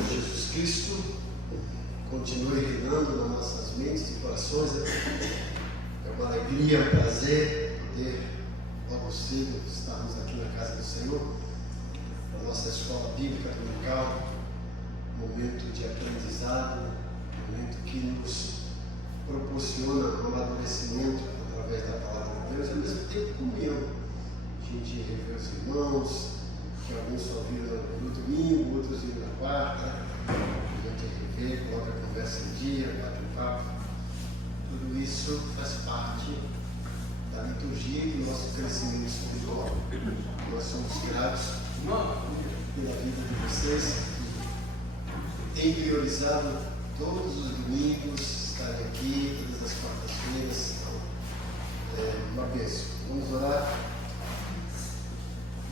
Senhor Jesus Cristo continue reinando nas nossas mentes e corações. É uma alegria, um prazer poder, logo cedo, estarmos aqui na casa do Senhor, na nossa escola bíblica dominical, momento de aprendizado, momento que nos proporciona um amadurecimento através da palavra de Deus, e ao mesmo tempo comunhão. A gente rever os irmãos, que alguns só viram no domingo, outros viram na quarta. A gente rever, coloca a conversa em dia, bate um papo. Tudo isso faz parte da liturgia e do nosso crescimento espiritual. Nós somos gratos pela vida de vocês, que têm priorizado todos os domingos estarem aqui, todas as quartas-feiras. Uma bênção. Vamos orar.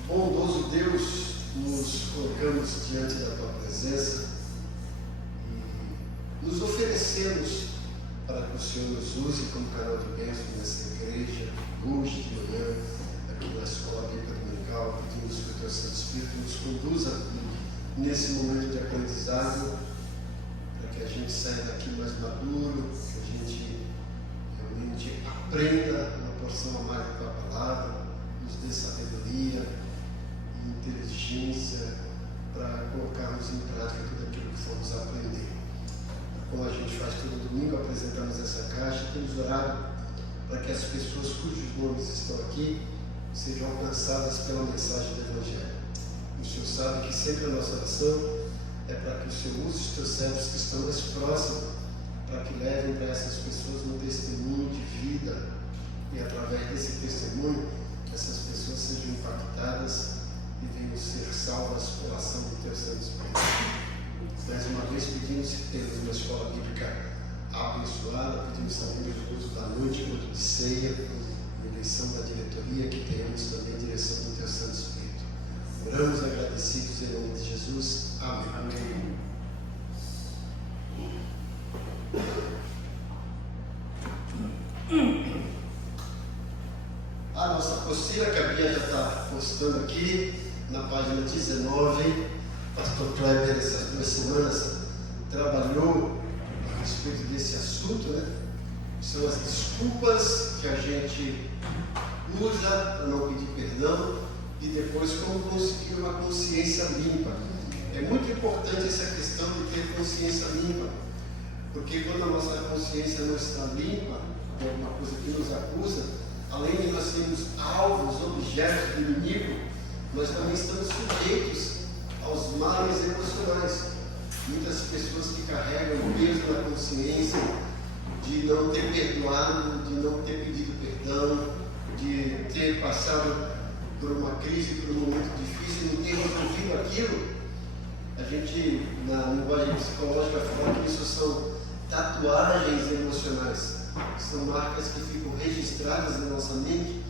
Bondoso Deus, nos colocamos diante da Tua presença e nos oferecemos para que o Senhor nos use como canal de bênção nessa igreja, hoje de manhã, aqui na Escola Bíblica Dominical. Pedimos que o Teu Santo Espírito nos conduza nesse momento de aprendizado, para que a gente saia daqui mais maduro, que a gente realmente aprenda uma porção a mais da Tua palavra, nos dê sabedoria, inteligência para colocarmos em prática tudo aquilo que fomos aprender. Como a gente faz todo domingo, apresentamos essa caixa, temos orado para que as pessoas cujos nomes estão aqui sejam alcançadas pela mensagem do Evangelho. O Senhor sabe que sempre a nossa oração é para que o Senhor use os teus servos que estão mais próximos, para que levem para essas pessoas um testemunho de vida, e através desse testemunho essas pessoas sejam impactadas e venham ser salvas pela ação do Teu Santo Espírito. Mais uma vez pedimos que temos uma escola bíblica abençoada, pedimos também o uso da noite, culto de ceia, eleição da diretoria, que tenhamos também a direção do Teu Santo Espírito. Oramos agradecidos em nome de Jesus. Amém. Amém. A nossa apostila, que a Bia já está postando aqui, na página 19, pastor Kleber, essas 2 semanas, trabalhou a respeito desse assunto, né? São as desculpas que a gente usa para não pedir perdão e depois como conseguir uma consciência limpa. É muito importante essa questão de ter consciência limpa, porque quando a nossa consciência não está limpa, é alguma coisa que nos acusa, além de nós sermos alvos, objetos do inimigo, nós também estamos sujeitos aos males emocionais. Muitas pessoas que carregam o peso na consciência de não ter perdoado, de não ter pedido perdão, de ter passado por uma crise, por um momento difícil e não ter resolvido aquilo. A gente, na linguagem psicológica, fala que isso são tatuagens emocionais. São marcas que ficam registradas na nossa mente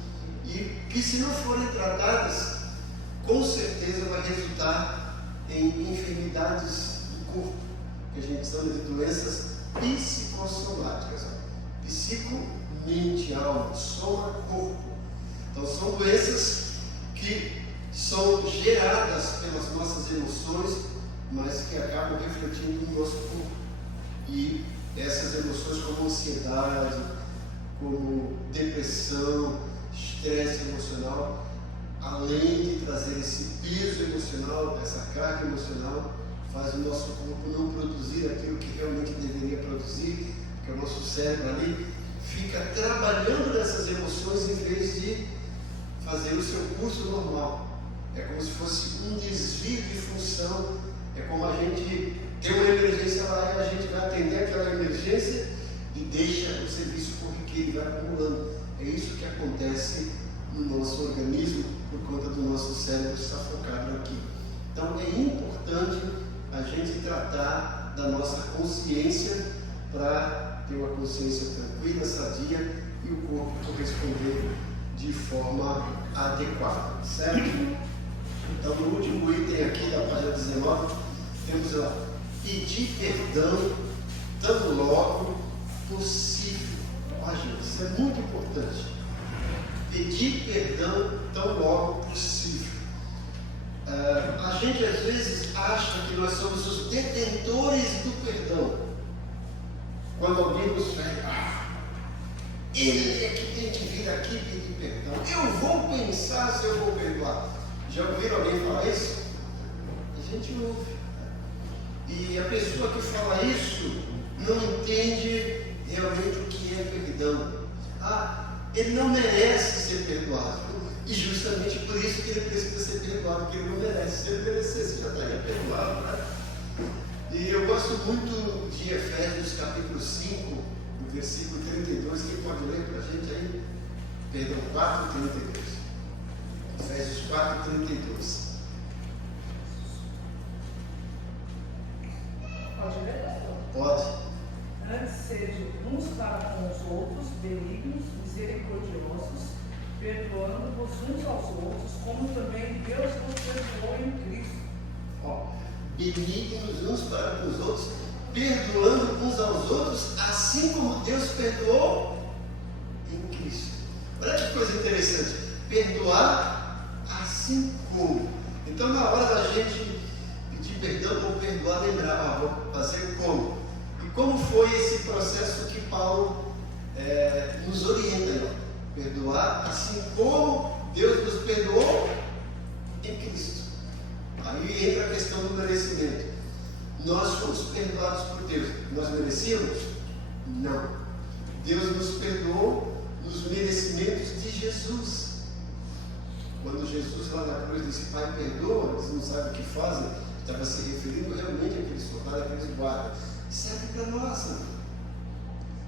e que, se não forem tratadas, com certeza vai resultar em enfermidades do corpo, que a gente chama de doenças psicossomáticas. Psico, mente, alma, soma, corpo. Então são doenças que são geradas pelas nossas emoções, mas que acabam refletindo no nosso corpo. E essas emoções como ansiedade, como depressão, estresse emocional, além de trazer esse peso emocional, essa carga emocional, faz o nosso corpo não produzir aquilo que realmente deveria produzir, porque o nosso cérebro ali fica trabalhando nessas emoções em vez de fazer o seu curso normal. É como se fosse um desvio de função, é como a gente tem uma emergência lá e a gente vai atender aquela emergência e deixa o serviço corriqueiro e vai acumulando. É isso que acontece no nosso organismo por conta do nosso cérebro estar focado aqui. Então é importante a gente tratar da nossa consciência para ter uma consciência tranquila, sadia e o corpo corresponder de forma adequada, certo? Então no último item aqui da página 19 temos lá: pedir perdão tão logo possível. Gente, isso é muito importante. Pedir perdão tão logo possível. A gente às vezes acha que nós somos os detentores do perdão. Quando alguém nos fere, ele é que tem que vir aqui pedir perdão. Eu vou pensar se eu vou perdoar. Já ouviram alguém falar isso? A gente ouve. E a pessoa que fala isso não entende realmente o que é perdão. Ele não merece ser perdoado. E justamente por isso que ele precisa ser perdoado, porque ele não merece. Se ele merecesse, já estaria perdoado, né? E eu gosto muito de Efésios capítulo 5, no versículo 32. Quem pode ler para a gente aí? Perdão, 4:32. Efésios 4:32. Pode ler, pastor? Pode. Antes sejam uns para com os outros, benignos, misericordiosos, perdoando-vos uns aos outros, como também Deus vos perdoou em Cristo. Benignos uns para com os outros, perdoando uns aos outros, assim como Deus perdoou em Cristo. Olha que coisa interessante. Perdoar assim como. Então, na hora da gente pedir perdão ou perdoar, lembrar, vou fazer como. E como foi esse processo que Paulo nos orienta? Perdoar assim como Deus nos perdoou em Cristo. Aí entra a questão do merecimento. Nós fomos perdoados por Deus. Nós merecíamos? Não. Deus nos perdoou nos merecimentos de Jesus. Quando Jesus lá na cruz disse: Pai, perdoa, eles não sabem o que fazem, estava se referindo realmente àqueles soldados, àqueles guardas. Serve para nós, não?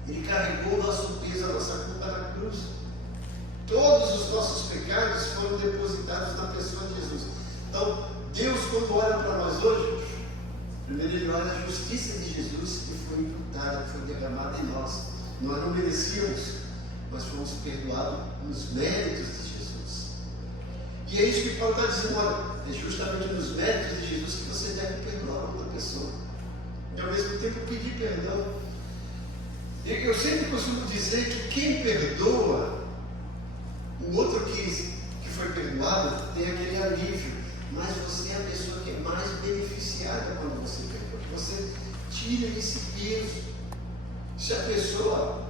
Ele carregou o nosso peso, a nossa culpa na cruz. Todos os nossos pecados foram depositados na pessoa de Jesus. Então, Deus, quando olha para nós hoje, primeiro Ele olha a justiça de Jesus que foi imputada, que foi derramada em nós. Nós não merecíamos, mas fomos perdoados nos méritos de Jesus. E é isso que Paulo está dizendo: olha, é justamente nos méritos de Jesus que você deve perdoar outra pessoa. E ao mesmo tempo pedir perdão. Eu sempre costumo dizer que quem perdoa, o outro que foi perdoado tem aquele alívio, mas você é a pessoa que é mais beneficiada quando você perdoa. Você tira esse peso. Se a pessoa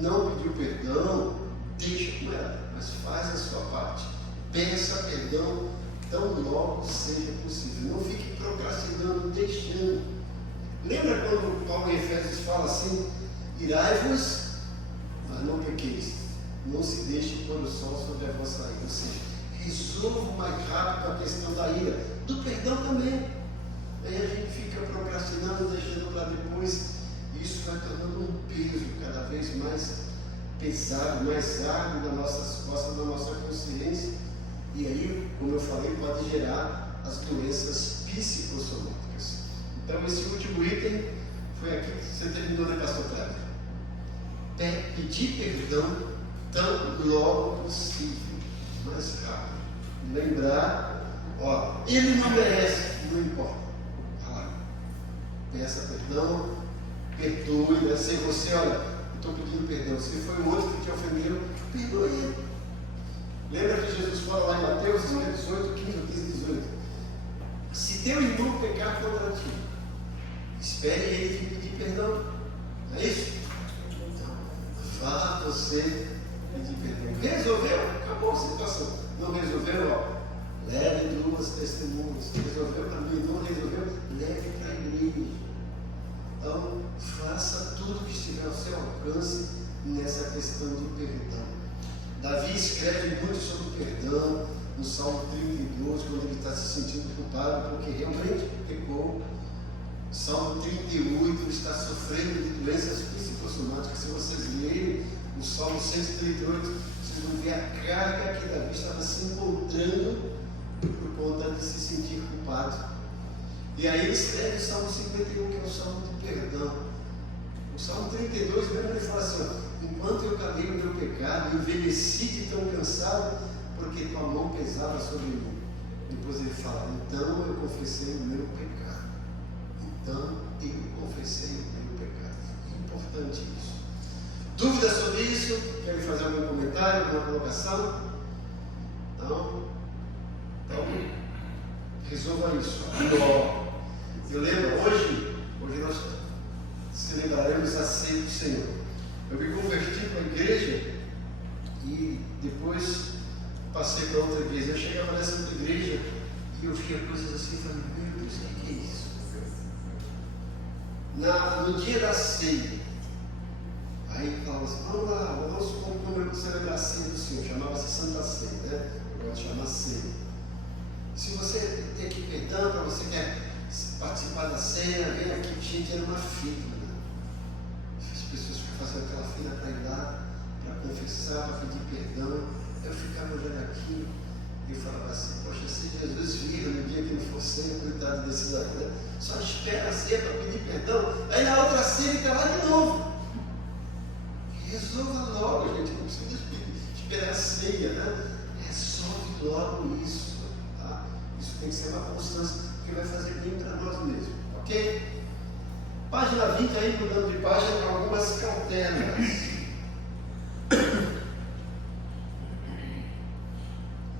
não pediu perdão, deixa com ela, mas faz a sua parte. Peça perdão tão logo seja possível. Não fique procrastinando, deixando. Lembra quando Paulo em Efésios fala assim: irai-vos, mas não pequeis. Não se deixe pôr o sol sobre a vossa ira. Ou seja, resolva o mais rápido a questão da ira. Do perdão também. Aí a gente fica procrastinando, deixando para depois. E isso vai tornando um peso cada vez mais pesado, mais árduo nas nossas costas, na nossa consciência. E aí, como eu falei, pode gerar as doenças psicossomáticas. Então, esse último item foi aqui que você terminou, né, pastor Cláudio? Pedir perdão tão logo possível, mais rápido. Lembrar, ele não merece, não importa. Peça perdão, perdoe, né? Se você, eu estou pedindo perdão, se foi o outro que te ofendeu, perdoe ele. Lembra que Jesus fala lá em Mateus 18, 15, 18: se teu irmão pecar contra ti, espere ele te pedir perdão. Não é isso? Então, vá você pedir perdão. Resolveu? Acabou a situação. Não resolveu? Leve 2 testemunhas. Resolveu para mim? Não resolveu? Leve para a igreja. Então, faça tudo que estiver ao seu alcance nessa questão do perdão. Davi escreve muito sobre perdão no Salmo 32, quando ele está se sentindo culpado porque realmente pecou. Salmo 38, ele está sofrendo de doenças psicossomáticas. Se vocês lerem o Salmo 138, vocês vão ver a carga que Davi estava se encontrando por conta de se sentir culpado. E aí ele escreve o Salmo 51, que é o Salmo do perdão. O Salmo 32 mesmo ele fala assim: enquanto eu caminhei o meu pecado, envelheci de tão cansado, porque tua mão pesava sobre mim. Depois ele fala: então eu confessei o meu pecado. Então eu confessei o meu pecado. É importante isso. Dúvidas sobre isso? Querem fazer algum comentário, alguma colocação? Não? Então, Resolva isso. Ó, eu lembro, hoje nós celebraremos a ceia do Senhor. Eu me converti para a igreja e depois passei para outra igreja. Eu chegava nessa outra igreja e eu via coisas assim e falei, meu Deus, o que é isso? No dia da ceia, aí falava assim, vamos lá, vamos celebrar a ceia do Senhor. Chamava-se Santa Ceia, né? Eu gosto de chamar ceia. Se você tem que perdão, para você quer participar da ceia, vem aqui, gente, era uma fila. Né? As pessoas faziam aquela fila para ir lá, para confessar, para pedir perdão. Eu ficava olhando aqui e falava assim, poxa, se Jesus vir no dia que não for ceia, coitado desses aí, né? Só espera a ceia para pedir perdão, aí na outra ceia ele está lá de novo. Resolva logo, gente, não precisa esperar a ceia, né? Resolve logo isso, tá? Isso tem que ser uma constância, que vai fazer bem para nós mesmos, ok? Página 20 aí, mudando de página, algumas cautelas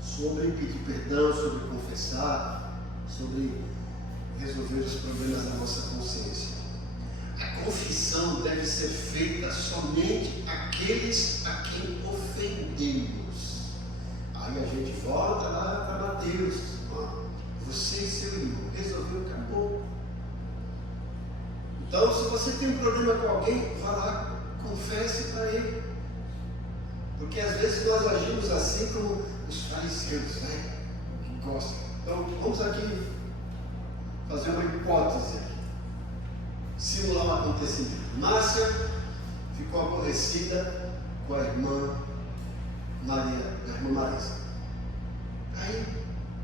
sobre pedir perdão, sobre confessar, sobre resolver os problemas da nossa consciência. A confissão deve ser feita somente àqueles a quem ofendemos. Aí a gente volta lá para Mateus. Você e seu irmão resolveu, acabou. Então, se você tem um problema com alguém, vá lá, confesse para ele. Porque às vezes nós agimos assim como os fariseus, né? Que gostam. Então, vamos aqui fazer uma hipótese. Simular um acontecimento. Márcia ficou aborrecida com a irmã Maria, a irmã Marisa. Aí,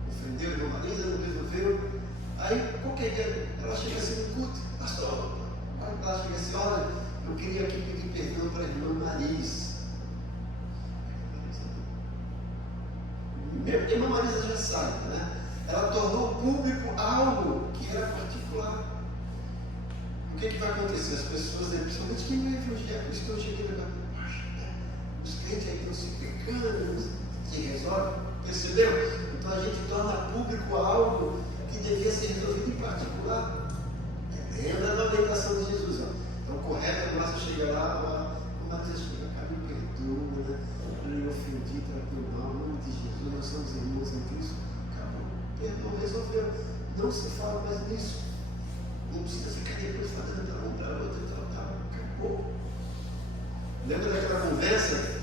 ofendeu a irmã Marisa, não resolveu. Aí, qualquer dia, ela chega assim no culto, pastor, ela chega assim, olha, eu queria aqui pedir perdão para a irmã Marisa. Mesmo que a irmã Marisa já sabe, né? Ela tornou público algo que era particular. O que vai acontecer? As pessoas, principalmente quem não é evangélico, estão chegando agora, os crentes aí estão se pecando, se resolve, percebeu? Então a gente torna público algo que devia ser resolvido em particular. Lembra da orientação de Jesus, ó. Então correto é a nossa chegar lá, mas Jesus, cara, me perdoa, né? Eu me ofendi, tratei mal, em nome de Jesus, nós somos irmãos em Cristo, acabou, perdoa, resolveu, não se fala mais nisso. Não precisa ficar depois falando para um, para outro, acabou. Lembra daquela conversa?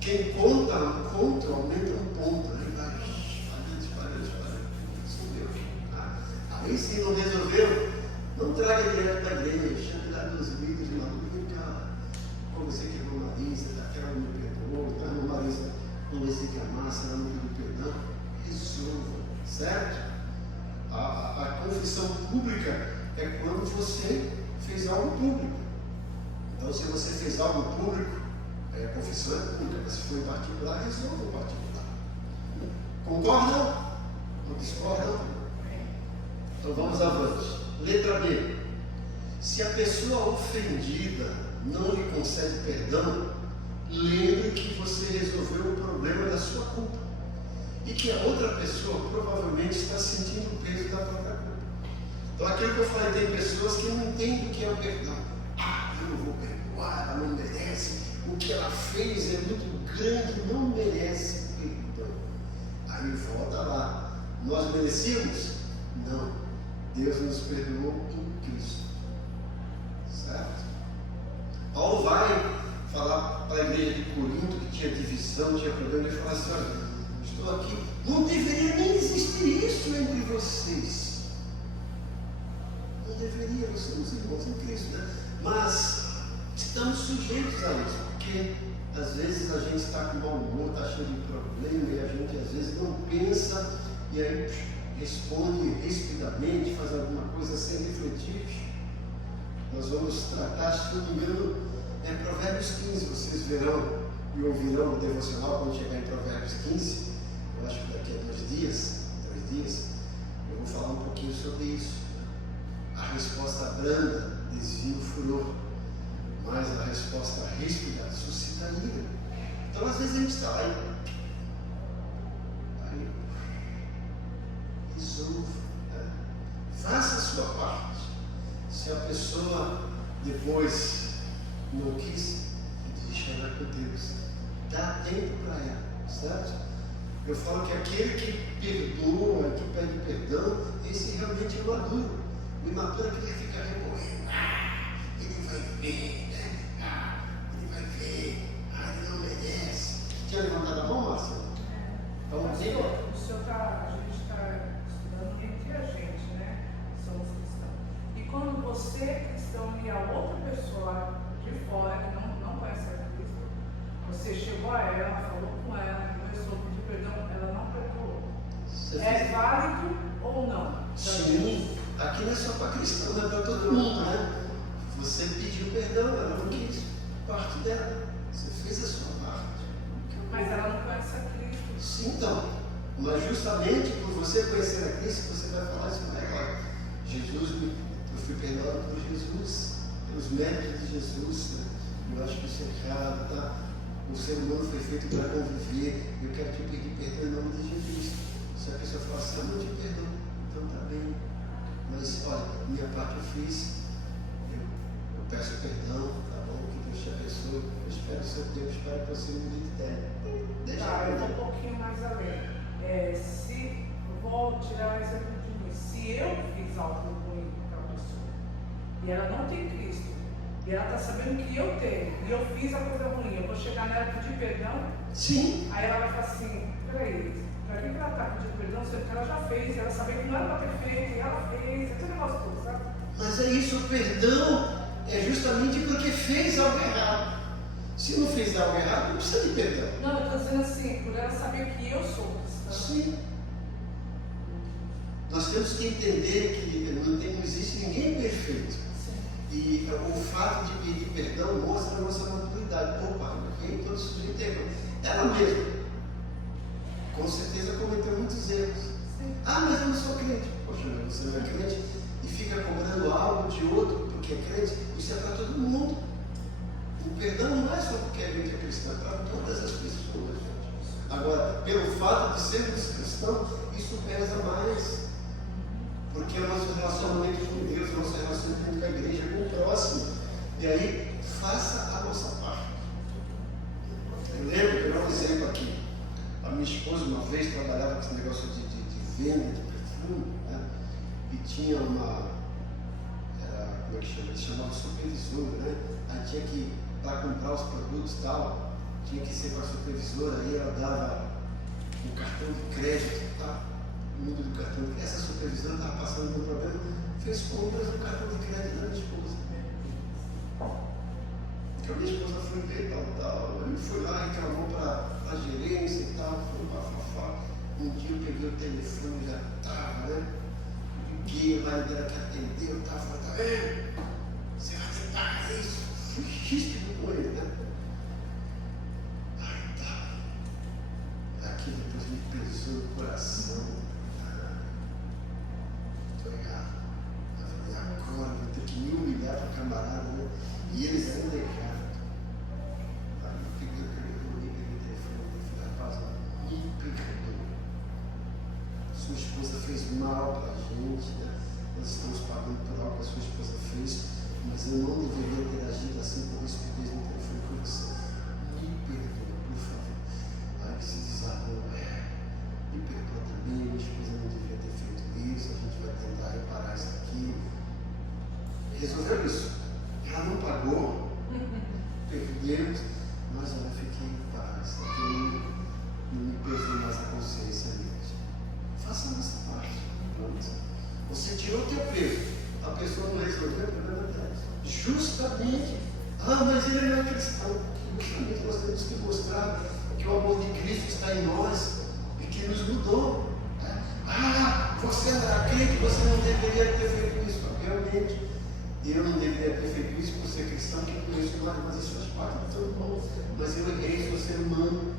Quem conta um conto aumenta um ponto. Aí vai, resolveu. Aí se não resolveu, não traga direto para a igreja, chame lá dos líderes de maluco, vem cá. Conversei com a irmã Marisa, aquela me perdoou, a irmã Marisa conversei com a Márcia, ela não pediu perdão. Resolva, certo? A confissão pública é quando você fez algo público. Então, se você fez algo público, aí a confissão é pública, mas se for em particular, resolva o particular. Concordam? Não discordam? Então vamos avante. Letra B. Se a pessoa ofendida não lhe concede perdão, lembre que você resolveu o problema da sua culpa e que a outra pessoa provavelmente está sentindo o peso da própria culpa. Então aquilo que eu falei, tem pessoas que não entendem o que é o perdão. Eu não vou perdoar, ela não merece, o que ela fez é muito grande, não merece perdão. Aí volta lá, nós merecíamos? Não, Deus nos perdoou em Cristo, certo? Paulo vai falar para a igreja de Corinto, que tinha divisão, tinha problema, ele fala assim, olha, estou aqui, não deveria nem existir isso entre vocês. Não deveria, nós somos irmãos em Cristo, né? Mas estamos sujeitos a isso, porque às vezes a gente está com mau humor, está cheio de problema, e a gente às vezes não pensa, e aí responde rispidamente, faz alguma coisa sem refletir. Nós vamos tratar, se não me engano, Provérbios 15, vocês verão e ouvirão o devocional quando chegar em Provérbios 15, eu acho que daqui a 3 dias, eu vou falar um pouquinho sobre isso. A resposta branda desvia o furor, mas a resposta ríspida suscita ira. Então, às vezes a gente está aí, resolva. Né? Faça a sua parte. Se a pessoa depois não quis, deixa ela com Deus. Dá tempo para ela, certo? Eu falo que aquele que perdoa, que pede perdão, esse realmente é maduro. O imaturo é aquele que fica remoendo. Ele vai ver, né? Ele vai ver. Ele não merece. Tinha levantado a mão, Márcia? Vamos ver? O senhor a gente está estudando entre a gente, né? Somos cristãos. E quando você é cristão e a outra pessoa de fora, que não conhece a Cristo, você chegou a ela, falou com ela, começou a pedir perdão, ela não perdoou. É válido ou não? Sim. Aqui não é só para cristão, é para todo mundo, né? Você pediu perdão, ela não quis. Parte dela. Você fez a sua parte. Mas ela não conhece a Cristo. Sim, então. Mas justamente por você conhecer a Cristo, você vai falar isso para ela. Eu fui perdoado por Jesus, pelos méritos de Jesus. Né? Eu acho que isso é errado, tá? O ser humano foi feito para conviver. Eu quero te pedir perdão em nome de Jesus. Se a pessoa fala assim, eu não te perdoo, então tá bem. Mas olha, minha parte eu fiz. Eu peço perdão, tá bom? Que Deus te abençoe. Eu espero o seu tempo, espero que você me dê. Deixa eu vou um pouquinho mais além. Se eu vou tirar o exemplo de mim, se eu fiz algo ruim para a pessoa e ela não tem Cristo, e ela está sabendo que eu tenho, e eu fiz a coisa ruim, eu vou chegar nela e pedir perdão? Sim. Aí ela vai falar assim, peraí, para que ela está pedindo perdão, sendo que ela já fez, e ela sabia que não era para ter feito, e ela fez, aquele negócio todo, sabe? Mas é isso, o perdão é justamente porque fez algo errado. Se não fez algo errado, não precisa de perdão. Não, eu estou dizendo assim, por ela saber que eu sou cristã. Sim. Nós temos que entender que não existe ninguém perfeito. Sim. E o fato de pedir perdão mostra a nossa maturidade. Opa, ok? Todo sujeito errou. Ela mesma, com certeza, cometeu muitos erros. Sim. Ah, mas eu não sou crente. Poxa, mas você não é crente e fica cobrando algo de outro porque é crente. Isso é para todo mundo. O perdão não é só porque a gente é cristão, é para todas as pessoas. Gente. Agora, pelo fato de sermos cristãos, isso pesa mais. Porque o nosso relacionamento com Deus, o nosso relacionamento com a igreja, com o próximo. E aí, faça a nossa parte. Eu lembro, vou dar um exemplo aqui. A minha esposa uma vez trabalhava com esse negócio de venda de perfume, né? E tinha como é que chama? Eles chamavam supervisora, né? Aí tinha que, para comprar os produtos e tal, tinha que ser com a supervisora, aí ela dava o cartão de crédito, tá? O número do cartão de crédito. Essa supervisora estava passando por um problema, fez compras no cartão de crédito da minha esposa. Que a minha esposa foi ver tal. Ele foi lá, reclamou para a gerência e tal, foi bafafá. Um dia eu peguei o telefone, já estava, né? Liguei lá e dela que atendeu, estava, tá vendo? Você vai ter que pagar isso. Fui ríspido com ele, né? Aí tá. Aqui depois me pesou no coração. Tô errado. Eu falei, agora vou ter que me humilhar para camarada, né? E eles ainda erraram. Aí eu peguei o telefone e falei, rapaz, me perdoa. Sua esposa fez mal para a gente, né? Nós estamos pagando por algo que a sua esposa fez, mas eu não deveria ter agido assim por estupidez no telefone com você. Me perdoa, por favor. Aí que se desarmou, me perdoa também, minha esposa não devia ter feito isso, a gente vai tentar reparar isso aqui. Resolveu isso. Ela não pagou, perdemos, mas eu fiquei em paz, não me pesou mais a consciência mesmo. Faça a nossa parte. Pronto. Você tirou o teu peso. A pessoa não resolveu o problema dela. Justamente. Ah, mas ele não é cristão. Justamente nós temos que mostrar que o amor de Cristo está em nós e que nos mudou. Ah, você era crente, você não deveria ter feito isso. Realmente, eu não deveria ter feito isso por ser cristão, que eu conheço mais, mas isso faz parte do todo mundo. Mas eu errei, sou ser humano.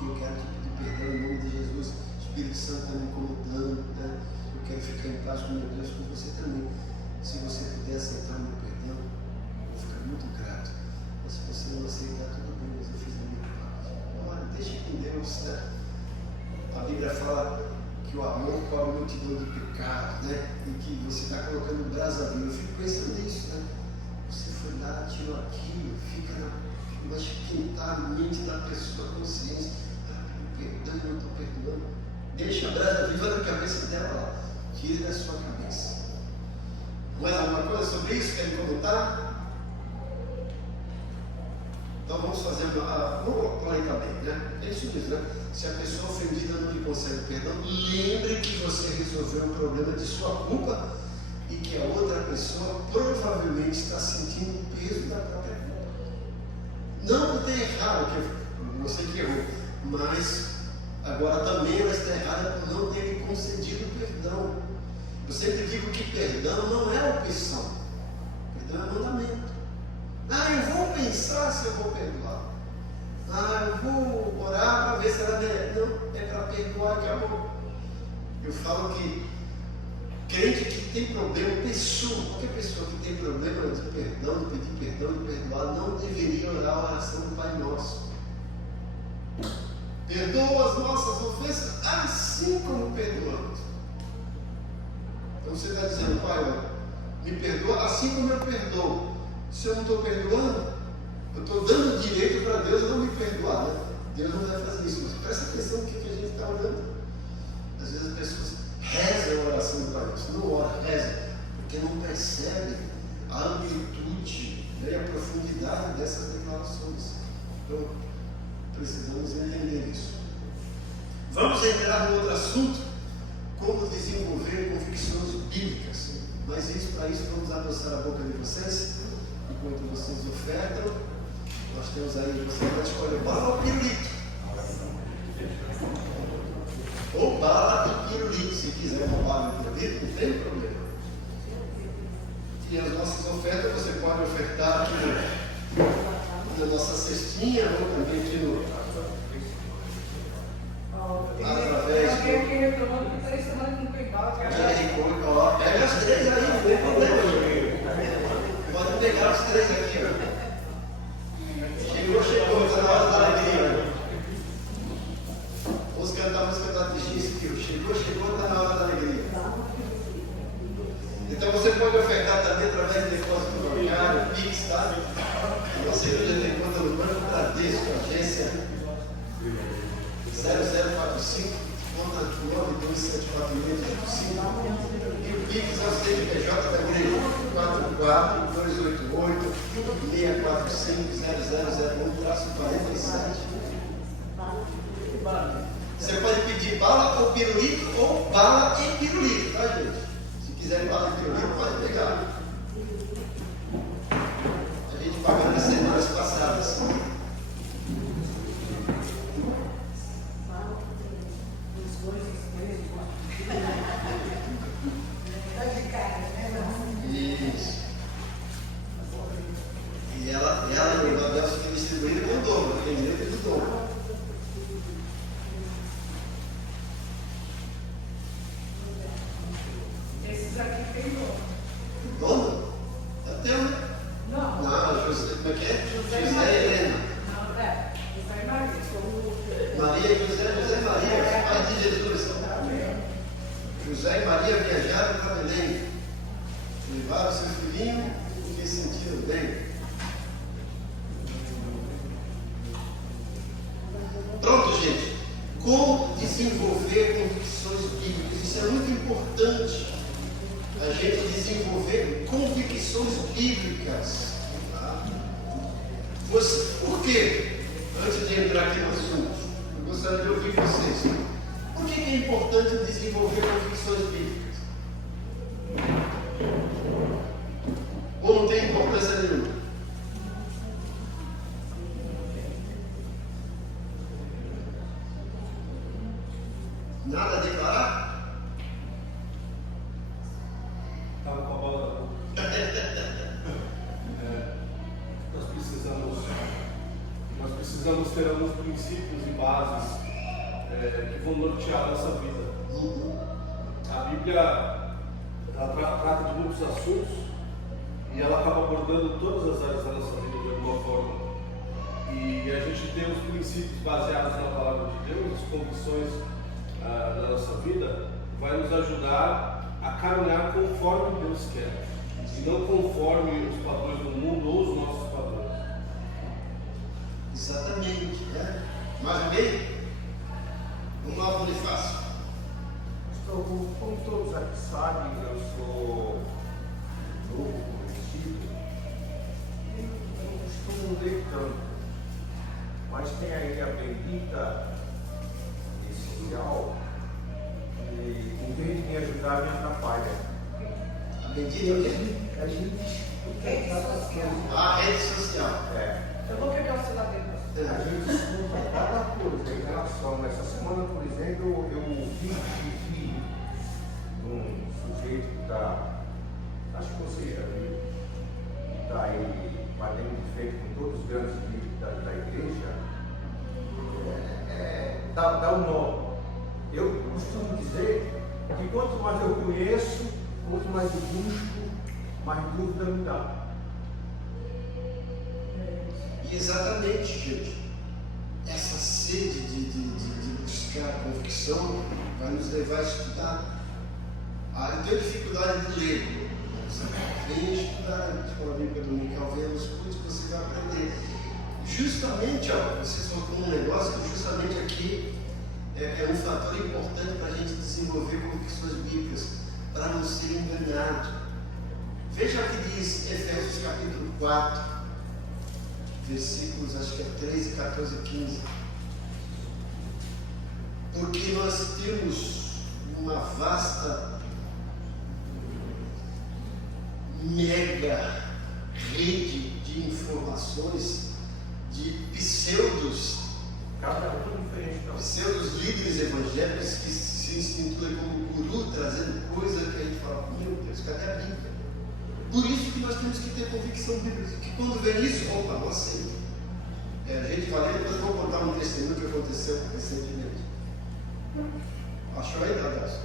E eu quero te pedir perdão em nome de Jesus. O Espírito Santo está me incomodando, né? Eu quero ficar em paz com meu Deus, com você também. Se você puder aceitar o meu perdão, eu vou ficar muito grato. Mas se você não aceitar, tudo bem, mas eu fiz a minha parte. Olha, deixe com Deus, né? A Bíblia fala que o amor cobre multidão de pecados, né? Em que você está colocando brasa viva. Eu fico pensando nisso, né? Você foi lá, tirou aquilo, fica vai esquentar a mente da pessoa, a consciência. Perdão, eu não estou perdoando. Deixa a brasa viva na cabeça dela lá. Tire da sua cabeça. Mais alguma coisa sobre isso? Querem comentar? Então vamos fazer vamos plantar bem, né? É isso mesmo, né? Se a pessoa ofendida não lhe concede perdão, lembre que você resolveu um problema de sua culpa e que a outra pessoa provavelmente está sentindo o peso da própria culpa. Não por ter errado, que você que errou, mas agora também ela está errada por não ter lhe concedido perdão. Eu sempre digo que perdão não é opção, perdão é mandamento. Eu vou pensar se eu vou perdoar. Eu vou orar para ver se ela merece. Não, é para perdoar e acabou. Eu falo que crente que tem problema, qualquer pessoa que tem problema de perdão, de pedir perdão, de perdoar, não deveria orar a oração do Pai Nosso. Perdoa as nossas ofensas assim como perdoamos. Então você está dizendo, Pai, me perdoa assim como eu perdoo. Se eu não estou perdoando, eu estou dando direito para Deus não me perdoar, né? Deus não vai fazer isso, mas presta atenção no que a gente está orando. Às vezes as pessoas rezam a oração do Pai Nosso, não ora, reza, porque não percebe a amplitude, né, e a profundidade dessas declarações. Então, precisamos entender isso. Vamos entrar no outro assunto, como desenvolver convicções bíblicas. Mas para isso vamos adoçar a boca de vocês. Enquanto vocês ofertam, nós temos aí, você pode escolher bala ou pirulito. Ou bala e pirulito, se quiser uma bala e pirulito, não tem problema. E as nossas ofertas você pode ofertar aqui na nossa cestinha, ou também aqui no... Através do... Pega as 3 aí, não tem problema. Pode pegar os 3 aqui, ó. Chegou, está na hora da alegria. Vamos cantar a música da Tigis, chegou, está na hora da alegria. Então você pode ofertar também através de depósito bancário, Pix, tá? Você que já tem conta no banco, Bradesco, agência 0045, conta 9274685. E o Pix é o CNPJ da igreja, 44-288-645-0001-47. Você pode pedir bala ou pirulito, ou bala e pirulito, tá, gente? Se quiser bala e pirulito, pode pegar. A gente pagou nas semanas passadas. Isso. E ela no Adelso foi distribuída com o dobro, tem direito do dobro. Esses aqui tem dono. Dono? Tá tendo? Não. Não, José, como é que é? José e Helena. Não, José e Maria. Maria e José Maria, os pais de Jesus. José e Maria viajaram para Belém. Levaram seu filhinho e se sentiram bem. Pronto, gente. Como desenvolver convicções bíblicas? Isso é muito importante. A gente desenvolver convicções bíblicas. Tá? Por quê? Antes de entrar aqui no assunto, eu gostaria de ouvir vocês. Por que é importante desenvolver convicções bíblicas? Ou não tem importância nenhuma? Nada a declarar? Estava com a bola na boca. Nós precisamos ter alguns princípios e bases que vão nortear a nossa vida. A Bíblia ela trata de muitos assuntos e ela acaba abordando todas as áreas da nossa vida de alguma forma. E a gente tem os princípios baseados na palavra de Deus, as convicções da nossa vida, vai nos ajudar a caminhar conforme Deus quer, e não conforme os padrões do mundo ou os nossos padrões. Exatamente, né? Mas bem, vamos lá, Bonifácio. Como todos aqui sabem, eu sou novo convertido e não costumo ler tanto, mas tem aí a bendita essencial que em vez de me ajudar, me atrapalha. A bendita o quê? A gente A rede social. Eu vou pegar o celular dele. A gente escuta cada coisa em relação. Essa semana, por exemplo, eu vi de um sujeito que está, acho que você já viu, que está aí batendo de frente com todos os grandes líderes da igreja, dá um nó. Eu costumo dizer que quanto mais eu conheço, quanto mais eu busco, mais dúvida me dá. E exatamente, gente, essa sede de buscar a convicção vai nos levar a estudar. Eu tenho dificuldade de ler. Venha estudar a escola bíblica dominical, venha nos cursos que você vai aprender. Justamente, você soltou um negócio que justamente aqui é um fator importante para a gente desenvolver convicções bíblicas, para não ser enganado. Veja o que diz Efésios capítulo 4, versículos, acho que é 13, 14 e 15. Porque nós temos uma vasta, mega rede de informações de pseudos líderes evangélicos que se instituem como guru, trazendo coisa que a gente fala, meu Deus, cadê a Bíblia? Por isso que nós temos que ter convicção bíblica, que quando vem isso, opa, não aceito. A gente vai ler, depois eu vou contar um testemunho que aconteceu recentemente. Achou aí, Dadas?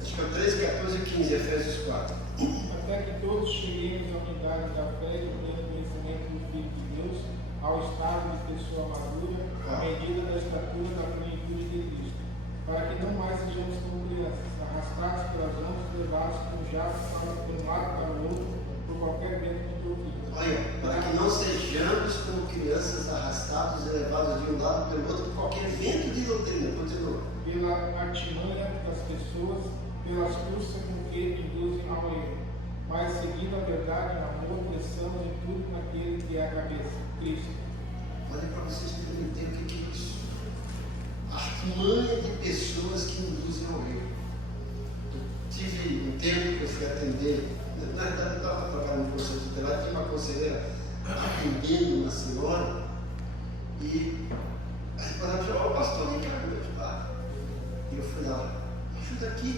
Acho que é 13, 14 e 15, Efésios 4. Até que todos cheguemos à unidade da fé e ao pleno conhecimento do Filho de Deus, ao estado de pessoa madura, à medida da estatura da plenitude de Cristo, para que não mais sejamos como crianças, arrastados pelas ondas, levados como jatos de um lado para o outro, por qualquer vento de doutrina. Olha, para que não sejamos como crianças arrastados e levados de um lado pelo outro por qualquer vento de doutrina. Continua. Pela artimanha das pessoas, pela astúcia com que induzem ao erro, mas seguindo a verdade, o amor, prestando em tudo naquele que é a cabeça, Cristo. Olha para vocês entenderem o que é isso. Artimanha de pessoas que induzem ao erro. Eu tive um tempo que eu fui atender, na verdade eu estava trabalhando no conselho tutelar, tinha uma conselheira atendendo uma senhora e a senhora me chamou, pastor, vem cá me ajudar. E eu fui lá, me ajuda aqui.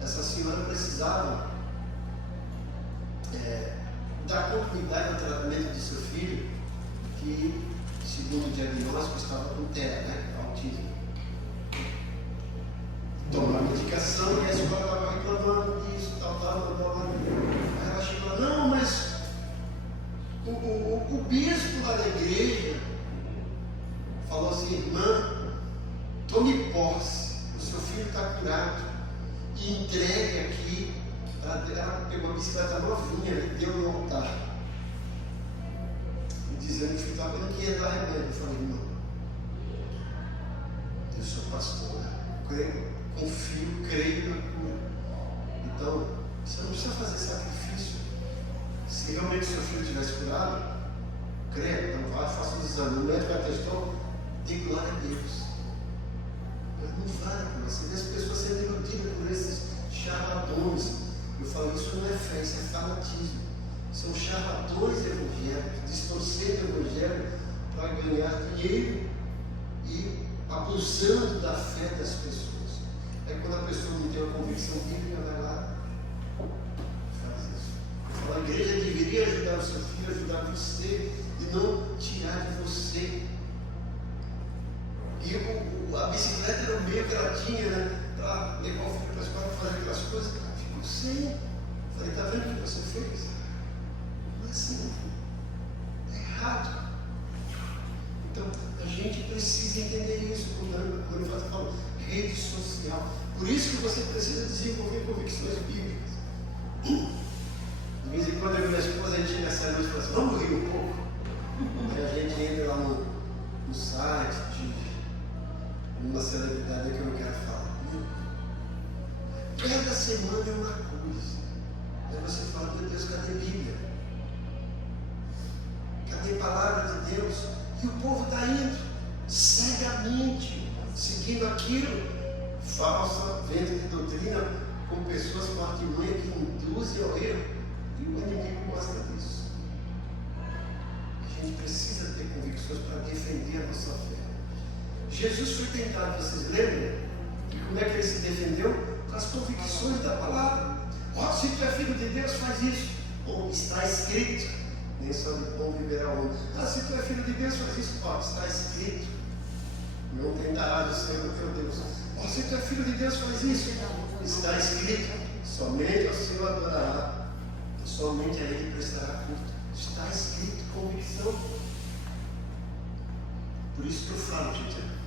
Essa senhora precisava dar continuidade ao tratamento de seu filho, que, segundo o diagnóstico, estava com TEA, autismo. Tomou a medicação e a escola estava reclamando disso, tal. Aí ela chegou lá, não, mas o bispo lá da igreja falou assim, irmã, tome posse, o seu filho está curado e entregue aqui. Ela pegou a bicicleta novinha e deu no altar, dizendo que o filho estava não ia dar remédio. Eu falei, irmão, eu sou pastor, confio, creio na cura. Então, você não precisa fazer sacrifício. Se realmente seu filho tivesse curado, creia, então vai, faça os exames. O médico atestou, dê glória a Deus. Mas não vale para você ver as pessoas sendo iludidas por esses charlatões. Eu falo, isso não é fé, isso é fanatismo. São charlatões evangélicos, distorcendo o evangelho para ganhar dinheiro e abusando da fé das pessoas. Aí quando a pessoa não tem uma convicção bíblica, vai lá e faz isso. Eu falo, a igreja deveria ajudar o seu filho, ajudar você e não tirar de você. E a bicicleta era o meio que ela tinha, né? Para levar o filho para a escola, fazer aquelas coisas. Ficou sem. Falei, está vendo o que você fez? Não é assim. É errado. Então, a gente precisa entender isso. Quando eu falo, rede social. Por isso que você precisa desenvolver convicções bíblicas. De vez em quando eu e minha esposa, a gente chega essa noite e fala assim, vamos rir um pouco. Aí a gente entra lá no site de uma celebridade que eu não quero falar. Cada semana é uma coisa. Aí você fala, meu Deus, cadê a Bíblia? Cadê a palavra de Deus? E o povo está indo cegamente, seguindo aquilo, falsa, vento de doutrina, com pessoas com artimanha que induzem ao erro. E o inimigo gosta disso. A gente precisa ter convicções para defender a nossa fé. Jesus foi tentado, vocês lembram? E como é que ele se defendeu? Com as convicções da palavra. Ó, se tu é filho de Deus, faz isso. Ou está escrito. Nem só de pão viverá o homem. Ah, se tu é filho de Deus, faz isso. Ó, está escrito. Não tentarás o Senhor teu Deus. Ó, se tu é filho de Deus, faz isso. Está escrito. Somente ao Senhor adorará. Somente a Ele prestará culto. Está escrito, convicção. Por isso que eu falo, gente.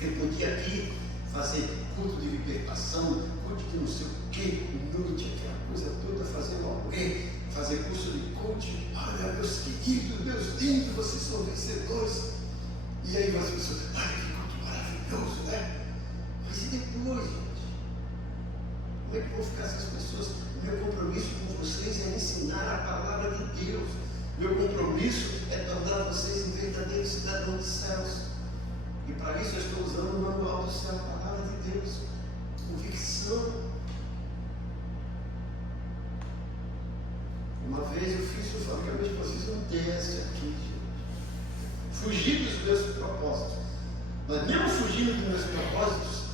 Eu podia aqui fazer culto de libertação, culto de não sei o que, noite, aquela coisa toda, fazendo alguém, fazer curso de coaching. Olha, meus queridos, meus lindos, vocês são vencedores. E aí as pessoas, olha que culto maravilhoso, né? Mas e depois, gente? Como é que vão ficar essas pessoas? O meu compromisso com vocês é ensinar a palavra de Deus. Meu compromisso é tornar vocês em verdadeiros cidadãos dos céus. E para isso eu estou usando o manual do céu, a palavra de Deus. Convicção. Uma vez eu falei que a minha esposa fez um teste aqui, gente. Fugir dos meus propósitos. Mas mesmo fugindo dos meus propósitos,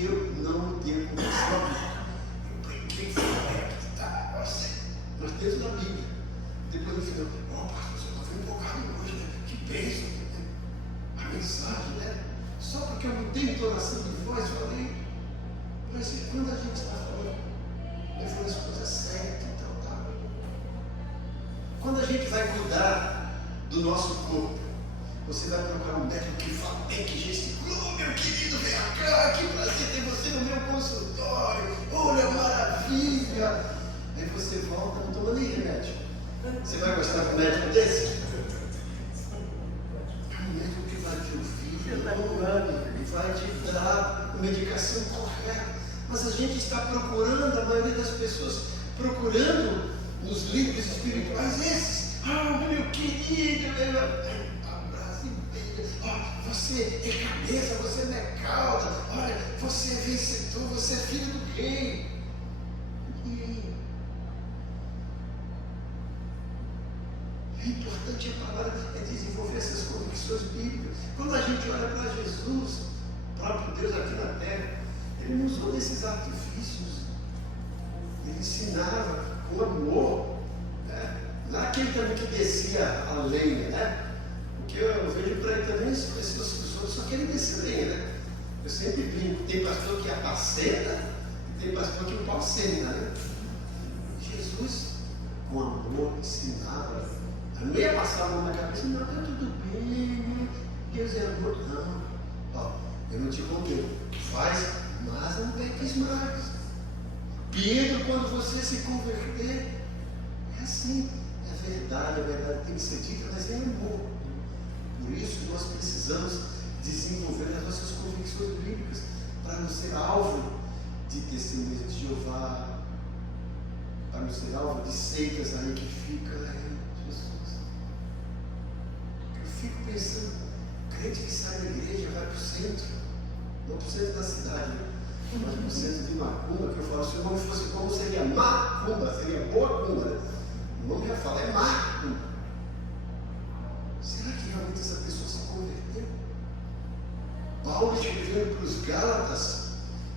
eu não tenho convicção. Eu brinquei, mas dentro da Bíblia. Depois no final, pastor, você está vendo um bocado hoje, né? Que bênção, né? A mensagem, né? Só porque eu mudei a entonação de voz, falei, mas quando a gente está falando, eu falei as coisas certas e tal. Quando a gente vai cuidar do nosso corpo, você vai procurar um médico que fala bem, que gesticulou, meu querido, vem cá, que prazer ter você no meu consultório, olha, maravilha. Aí você volta, não toma nem remédio. Você vai gostar de um médico desse? É um médico que vai te ouvir, e vai te dar a medicação correta. Mas a gente está procurando, a maioria das pessoas, procurando nos livros espirituais esses. Ah, meu querido, abraço e beijo. Oh, você é cabeça, você não é cauda. Olha, você é vencedor, você é filho do rei. O importante a palavra é desenvolver essas convicções bíblicas. Quando a gente olha para Jesus, o próprio Deus aqui na terra, ele não usou desses artifícios. Ele ensinava com amor. Né? Não é aquele também que descia a lenha, né? Porque eu vejo por aí também as pessoas só querem descer lenha, né? Eu sempre brinco, tem pastor que apacenta e tem pastor que empalcena, né? Jesus, com amor, ensinava. Eu não ia passar a mão na cabeça, não, está tudo bem, Deus é amor, não. Ó, eu não te contei, faz, mas não peques mais. Pedro, quando você se converter, é assim, é verdade, a verdade tem que ser dita, mas é amor. Por isso nós precisamos desenvolver as nossas convicções bíblicas, para não ser alvo de testemunhas de Jeová, para não ser alvo de seitas aí que fica Jesus. Eu fico pensando, crente que sai da igreja vai para o centro, não para o centro da cidade, mas para o centro de Macumba, que eu falo, se o nome fosse como seria Macumba, seria boa cumba, né? O nome já fala, é Macumba. Será que realmente essa pessoa se converteu? Paulo escrevendo para os Gálatas,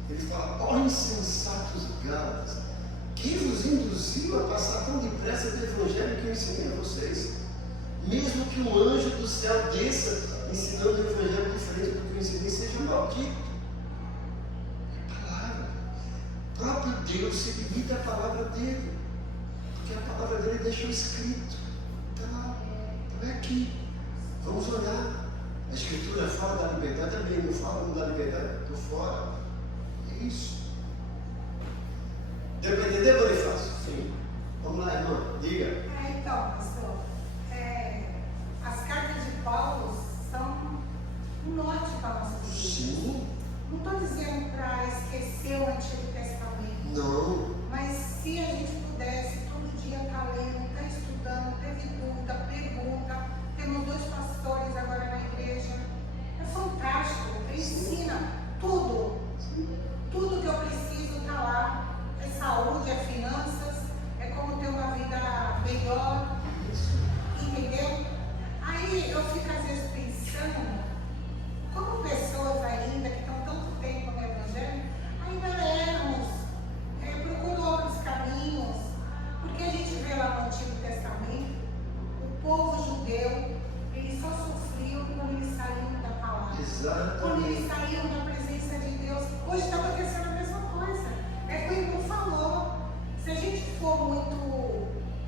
ele fala, ó insensatos Gálatas, quem vos induziu a passar tão depressa do evangelho que eu ensinei a vocês? Mesmo que um anjo do céu desça ensinando o evangelho diferente do que eu ensinei, seja maldito. É a palavra. O próprio Deus se limita à palavra dele, porque a palavra dele deixou escrito. Está lá, é aqui. Vamos olhar. A Escritura fala da liberdade também, não fala da liberdade, estou fora. É isso. Deu para entender, Bonifácio? Sim. Vamos lá, irmã, diga. Então, pastor, as cartas de Paulo são um norte para a nossa vida. Sim. Não estou dizendo para esquecer o Antigo Testamento, Não. mas se a gente pudesse todo dia estar lendo, estar estudando, teve dúvida, pergunta, temos 2 pastores agora na igreja, é fantástico, ensina tudo, tudo que eu preciso está lá, é saúde, é finanças, é como ter uma vida melhor, entendeu? Aí eu fico às vezes pensando, como pessoas ainda que estão tanto tempo no Evangelho, ainda erramos, procuram outros caminhos, porque a gente vê lá no Antigo Testamento, o povo judeu, eles só sofriam quando eles saíam da palavra. Quando eles Exatamente. saíam da presença de Deus. Hoje está acontecendo a mesma coisa. É o que o irmão falou. Se a gente for muito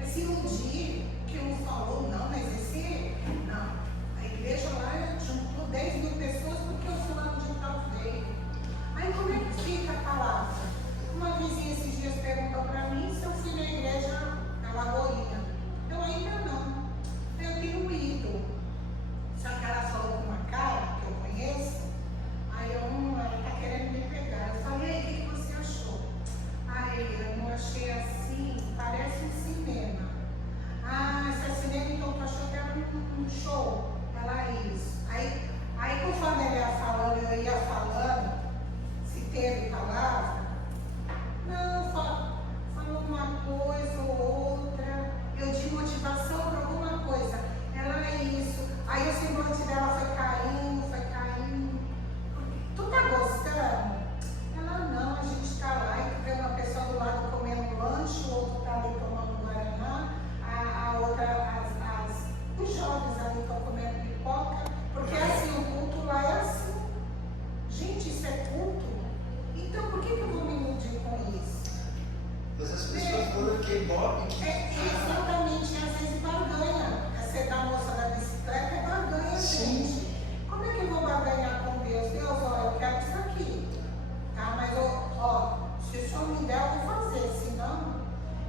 se iludir, que um falou, não, mas esse. Não. A igreja lá juntou 10 mil pessoas porque o fulano de tal veio. Aí como é que fica a palavra? Uma vizinha esses dias perguntou para mim se eu fui na igreja na Lagoinha. Eu ainda não. Eu tenho ido. Só que ela falou com uma cara que eu conheço. Aí ela está querendo me pegar. Eu falei, e aí, o que você achou? Aí eu não achei assim, parece um cinema. Ah, se é cinema, então tu achou que era um show? Ela, isso. Aí conforme ele ia falando, eu ia falando, se teve palavra, não, falou uma coisa ou outra, eu de motivação para alguma coisa. Ela é isso. Aí o semblante dela foi caindo, foi caindo. Tu tá gostando? Ela não, a gente está lá e vê uma pessoa do lado comendo lanche, o outro está ali tomando guaraná, a outra, os jovens ali estão comendo pipoca, porque assim, o culto lá é assim. Gente, isso é culto? Então por que eu vou me iludir com isso? Mas as pessoas falam que é Bob. Exatamente, às vezes barganha. Ser da moça da bicicleta é barganha, Sim. gente. Como é que eu vou barganhar com Deus? Deus, ó, eu quero isso aqui. Tá? Mas, ó, se o senhor me der, eu vou fazer. Senão,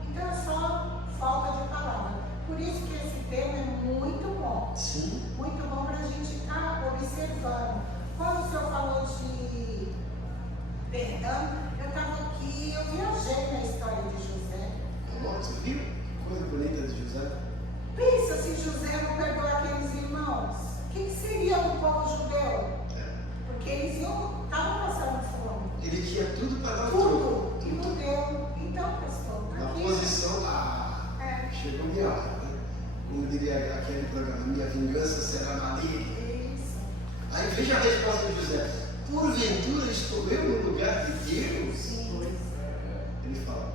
então é só falta de palavra. Por isso que esse tema é muito bom. Sim. Muito bom para a gente estar observando. Quando o senhor falou de perdão, eu estava aqui, eu viajei na história de José. Você viu? Que coisa bonita de José. Pensa se José não perdoou aqueles irmãos. O que seria do povo judeu? Porque eles estavam passando fome. Ele tinha tudo para dar o Tudo. troco. E não deu. Então, pastor, Na aqui. posição, chegou minha hora, né? Como diria aquele programa, minha vingança será maligna. Isso. Aí veja a resposta de José. Porventura estou eu no lugar de Deus? Sim. Ele fala,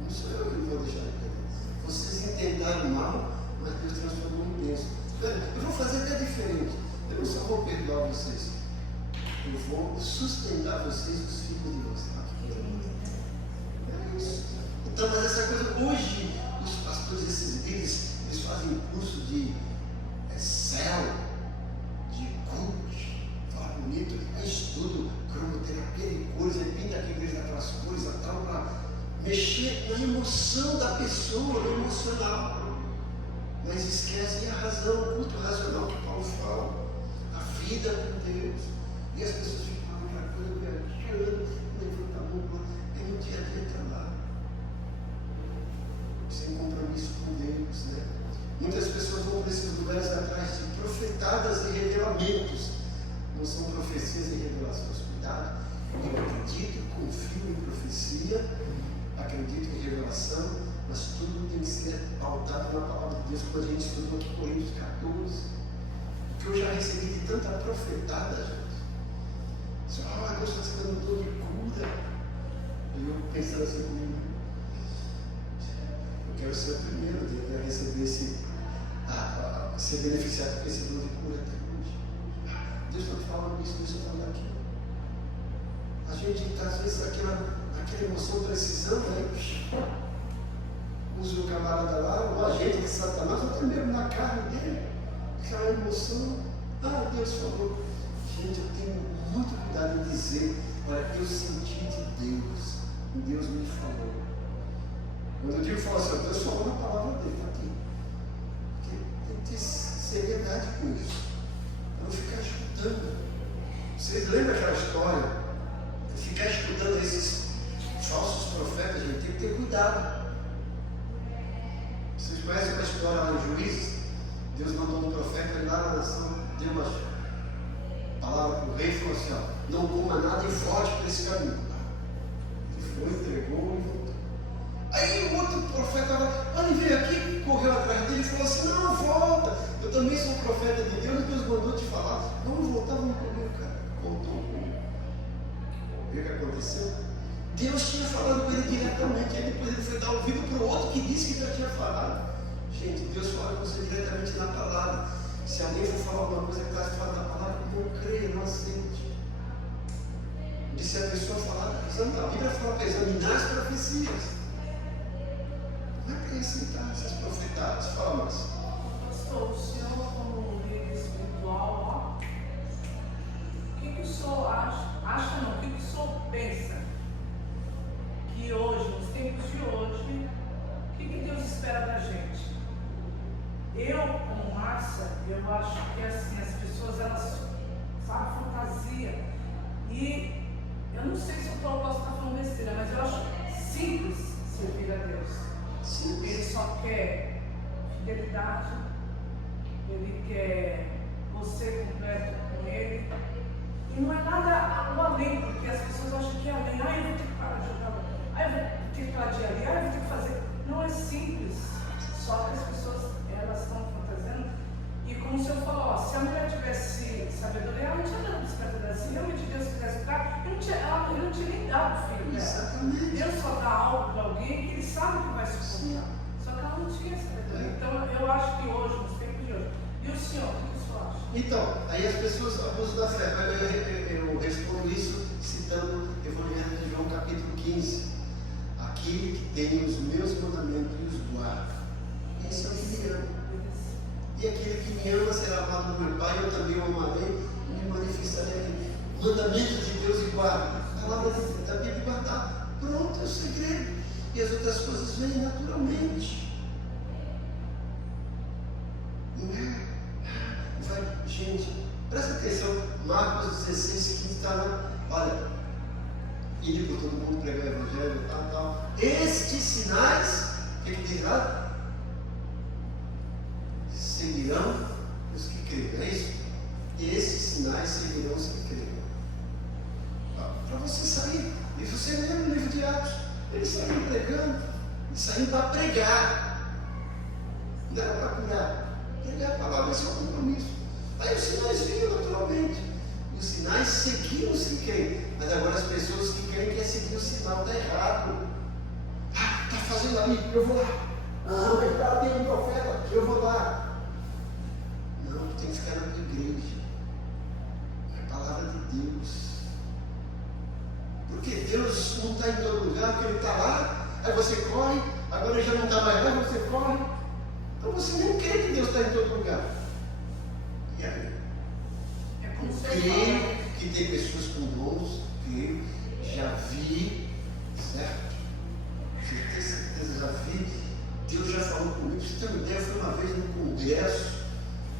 não sou eu que vou deixar de perder. Vocês intentaram mal, mas Deus transformou em bênção. Eu vou fazer até diferente. Eu não só vou perdoar vocês, eu vou sustentar vocês, os filhos de vocês. É isso. Então, mas essa coisa, hoje, os pastores, esses líderes, eles fazem curso de céu, de coach, fala bonito, é estudo, cromoterapia de cores, ele pinta aqueles daquelas cores, tal, para mexer na emoção da pessoa, no emocional. Mas esquecem a razão, o culto racional que Paulo fala, a vida com Deus. E as pessoas ficam aquela coisa viajando, levanta a mão, e no dia a dia está lá. Sem compromisso com Deus, né? Muitas pessoas vão para esses lugares atrás de profetadas e revelamentos. Não são profecias e revelações. Cuidado. Eu acredito, confio em profecia, acredito em revelação, mas tudo tem que ser pautado na palavra de Deus, como a gente estudou aqui em Coríntios 14. Que eu já recebi de tanta profetada, gente. Deus está se dando dor de cura. E eu pensando assim comigo, eu quero ser o primeiro a receber ser beneficiado com esse dor de cura até hoje. Deus está falando isso, Deus está falando aquilo. A gente está, às vezes, aquela emoção precisando, né? Usa o camarada lá, o agente de Satanás, até mesmo na carne dele, aquela emoção, Ah, Deus falou. Gente, eu tenho muito cuidado em dizer, olha, eu senti de Deus. E Deus me falou. Quando eu digo falar assim, Deus falou na palavra dele, está aqui. Porque tem que ter seriedade com isso. Para não ficar escutando. Vocês lembram aquela história? Ficar escutando esses falsos profetas, gente, tem que ter cuidado. Vocês conhecem uma história lá em Juízes? Deus mandou um profeta ir lá na nação, deu uma palavra para o rei e falou assim, ó, não coma nada e volte para esse caminho. Ele foi, entregou e voltou. Aí o outro profeta olha, veio aqui, correu atrás dele e falou assim, não, volta, eu também sou profeta de Deus, e Deus mandou te falar, vamos voltar, vamos comer, cara. Voltou, comeu. Viu o que aconteceu? Deus tinha falado com ele diretamente, aí depois ele foi dar ouvido para o outro que disse que já tinha falado. Gente, Deus fala com você diretamente na palavra. Se alguém for falar alguma coisa que está fora da palavra, não creia, não aceite. E se a pessoa falar, a Bíblia fala para examinar as profecias. Não é para aceitar essas profetadas. Fala mais. Pastor, o senhor, como líder espiritual, o que o senhor acha não, o que o senhor pensa que hoje, nos tempos de hoje, o que Deus espera da gente? Eu, como Márcia, eu acho que assim, as pessoas, elas fazem fantasia. E eu não sei se eu posso estar falando besteira, mas eu acho simples servir a Deus. Simples. Ele só quer fidelidade, ele quer você completo com ele. E não é nada o além, porque as pessoas acham que é além. Ah, eu vou ter que parar de jogar, ah, eu vou ter que parar de ali, ah, eu vou ter que fazer. Não é simples, só que as pessoas, elas estão fantasiando. E como o senhor falou, ó, se a mulher tivesse sabedoria, ela não tinha dado bicicleta dela. Se realmente Deus quisesse ficar, ele não tinha nem dado o filho dela. Exatamente. Deus só dá algo para alguém que ele sabe que vai suportar. Só que ela não tinha sabedoria. Então eu acho que hoje, nos tempos de hoje. E o senhor, o que o senhor acha? Então, aí as pessoas abusam da fé. Eu respondo isso citando o Evangelho de João, capítulo 15. Aquele que tem os meus mandamentos e os guarda, esse é o que me ama. E aquele que me ama será amado do meu Pai, eu também o amarei e me manifestarei aqui. Mandamentos de Deus e guarda. A palavra da Bíblia guardar. Pronto, é o segredo. E as outras coisas vêm naturalmente. Não é? Gente, presta atenção, Marcos 16, 15 está lá, olha, ir por todo mundo pregar o Evangelho, tal. Estes sinais, o que diz lá? Seguirão os que creem, é isso? Esses sinais seguirão os que creem. Para você sair, e você lê no livro de Atos, eles saíram pregando, eles saíram para pregar, não era para curar. Pregar a palavra, esse é o compromisso. Aí os sinais vinham naturalmente. Os sinais seguiam os que creem. Mas agora as pessoas que creem querem seguir o sinal, está errado. Ah, está fazendo ali, eu vou lá. Ah, mas lá tem um profeta, eu vou lá. Não, tem que ficar na tua igreja. É a palavra de Deus. Porque Deus não está em todo lugar, porque Ele está lá, aí você corre, agora Ele já não está mais lá, você corre. Então você nem crê que Deus está em todo lugar. E aí? É como você Creio que tem pessoas com dons, creio, já vi, certo? Você tem certeza, já vi. Deus já falou comigo. Pra você ter uma ideia, foi uma vez no congresso,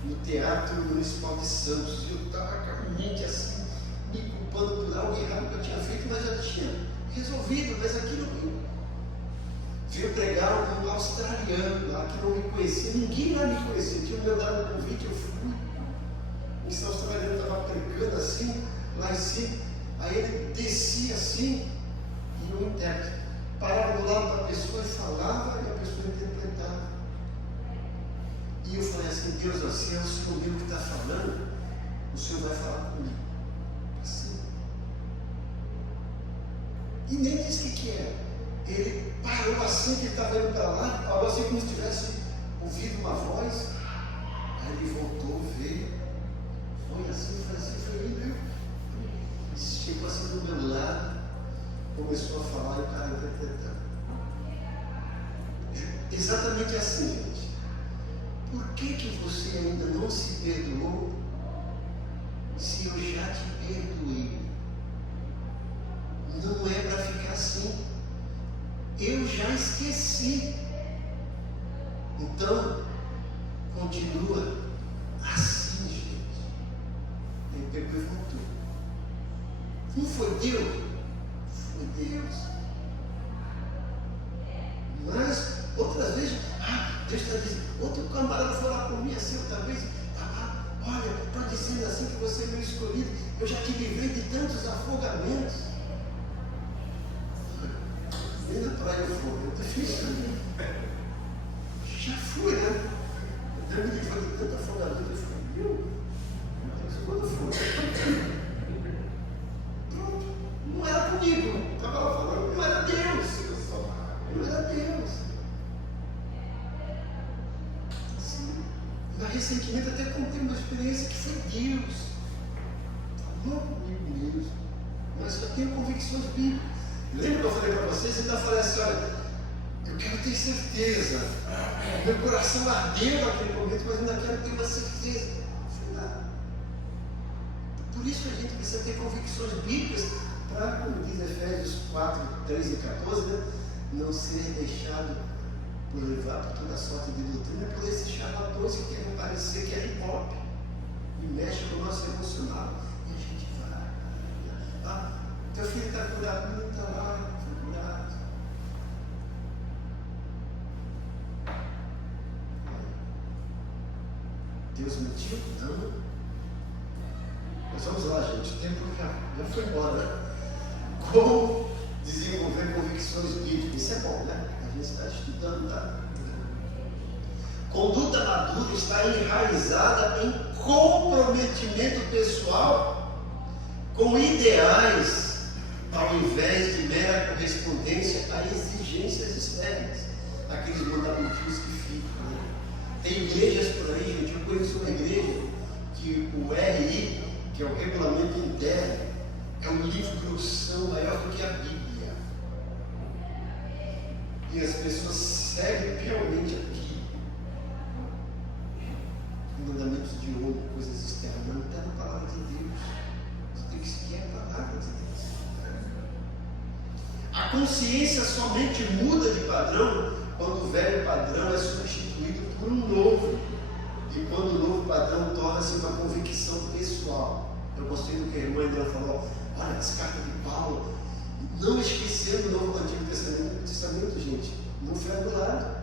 no Teatro Municipal de Santos, e eu estava com a mente assim, me culpando por algo errado que eu tinha feito, mas já tinha resolvido, mas aquilo veio pregar um australiano lá que não me conhecia, ninguém lá me conhecia, tinha me dado um convite, eu fui. Esse australiano estava pregando assim, lá em cima, aí ele descia assim, e o intérprete parava do lado da pessoa e falava, e a pessoa interpretava. E eu falei assim, Deus, assim é o Senhor mesmo que está falando, o Senhor vai falar comigo. Assim. E nem disse o que era. Ele parou assim, que ele estava indo para lá, parou assim como se tivesse ouvido uma voz. Aí ele voltou, veio, foi assim, foi indo. Chegou assim do meu lado, começou a falar e o cara interpretando. Exatamente assim, gente. Por que você ainda não se perdoou se eu já te perdoei? Não é para ficar assim. Eu já esqueci. Então, continua assim, gente. Ele pegou e voltou. Não foi Deus? Foi Deus. Mas, outras vezes, Deus está dizendo, outro camarada foi lá por mim assim, outra vez, olha, está dizendo assim que você é meu escolhido, eu já te livrei de tantos afogamentos. Nem na praia eu fui, é difícil. Já fui, né? Deus me livrou de tanto afogamento, eu falei, meu Deus, quando foi? Pronto, não era comigo, estava lá falando, não era Deus. Não era Deus. Assim, mas recentemente até contei uma experiência que foi Deus. Falou comigo mesmo. Mas eu tenho convicções bíblicas. Lembra que eu falei para vocês? Então eu falei assim, olha, eu quero ter certeza. Meu coração ardeu naquele momento, mas eu ainda quero ter uma certeza. Por isso que a gente precisa ter convicções bíblicas para, como diz Efésios 4, 13 e 14, né? Não ser deixado por levar por toda sorte de doutrina, por esses charlatões que querem parecer que é hip hop e mexe com o nosso emocional. E a gente vai. Teu filho está curado, não está lá, foi curado. Deus mentiu? Não. Mas vamos lá, gente, o tempo já foi embora, né? Como desenvolver convicções bíblicas? Isso é bom, né? A gente está estudando, tá? Conduta madura está enraizada em comprometimento pessoal com ideais, ao invés de mera correspondência a exigências externas, aqueles mandamentos que ficam, né? Tem igrejas por aí, gente. Eu conheço uma igreja que o RI, que é o regulamento interno, é um livro-são maior do que a Bíblia. E as pessoas seguem piamente aqui. Mandamentos de homem, coisas externas, não está na palavra de Deus. Você tem que seguir a palavra de Deus. A consciência somente muda de padrão quando o velho padrão é substituído por um novo. E quando o novo padrão torna-se uma convicção pessoal. Eu gostei do que a irmã André falou. Olha, as cartas de Paulo, não esquecendo o Novo Antigo Testamento, gente, não foi anulado.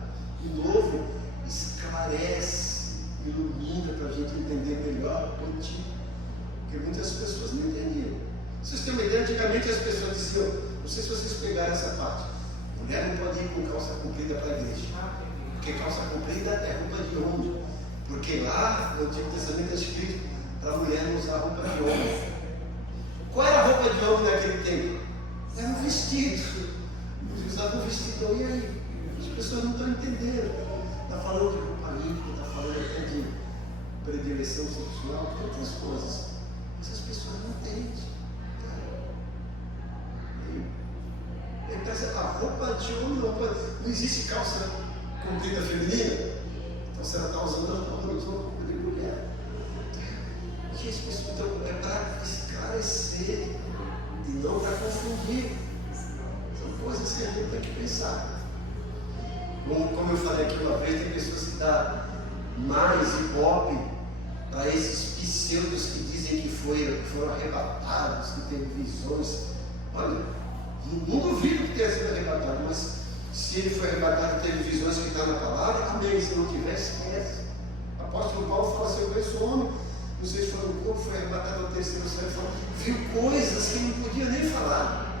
O Novo esclarece, ilumina para a gente entender melhor o Antigo, porque muitas pessoas não entendiam. Vocês têm uma ideia, antigamente as pessoas diziam, não sei se vocês pegaram essa parte, mulher não pode ir com calça comprida para a igreja, porque calça comprida é roupa de homem, porque lá no Antigo Testamento é escrito para a mulher não usar roupa de homem. Qual era a roupa de homem naquele tempo? Era um vestido. Eles usavam um vestido. E aí? As pessoas não estão entendendo. Está falando de roupa íntima, está falando até de predileção sexual, de outras coisas. Mas as pessoas não entendem. A roupa de homem não existe calça comprida feminina. Então se ela está usando, ela está usando roupa de mulher. Então, é para esclarecer e não para confundir. São coisas que a gente tem que pensar. Como eu falei aqui uma vez, tem pessoas que dão mais hip-hop para esses pseudos que dizem que foram arrebatados, que teve visões. Olha, não duvido que tenha sido arrebatado, mas se ele foi arrebatado e teve visões que estão na palavra, amém. Se não tiver, esquece. O apóstolo Paulo fala assim: eu conheço um homem, não sei se foi no corpo, foi arrebatado ao terceiro céu, viu coisas que não podia nem falar.